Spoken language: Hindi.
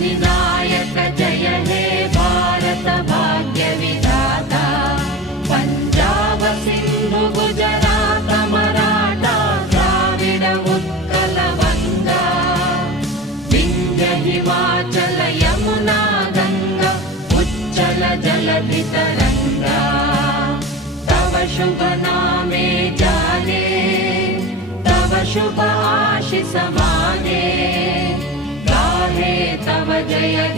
विनायक जय हे भारत भाग्य विधाता पंजाब सिंधु गुजरात मराठा द्राविड उत्कल गंगा विंध्य हिमाचल यमुना गंगा उच्चल जलधि तरंगा तव शुभ नामे जाने तव शुभ आशीष माने गाहे तव जय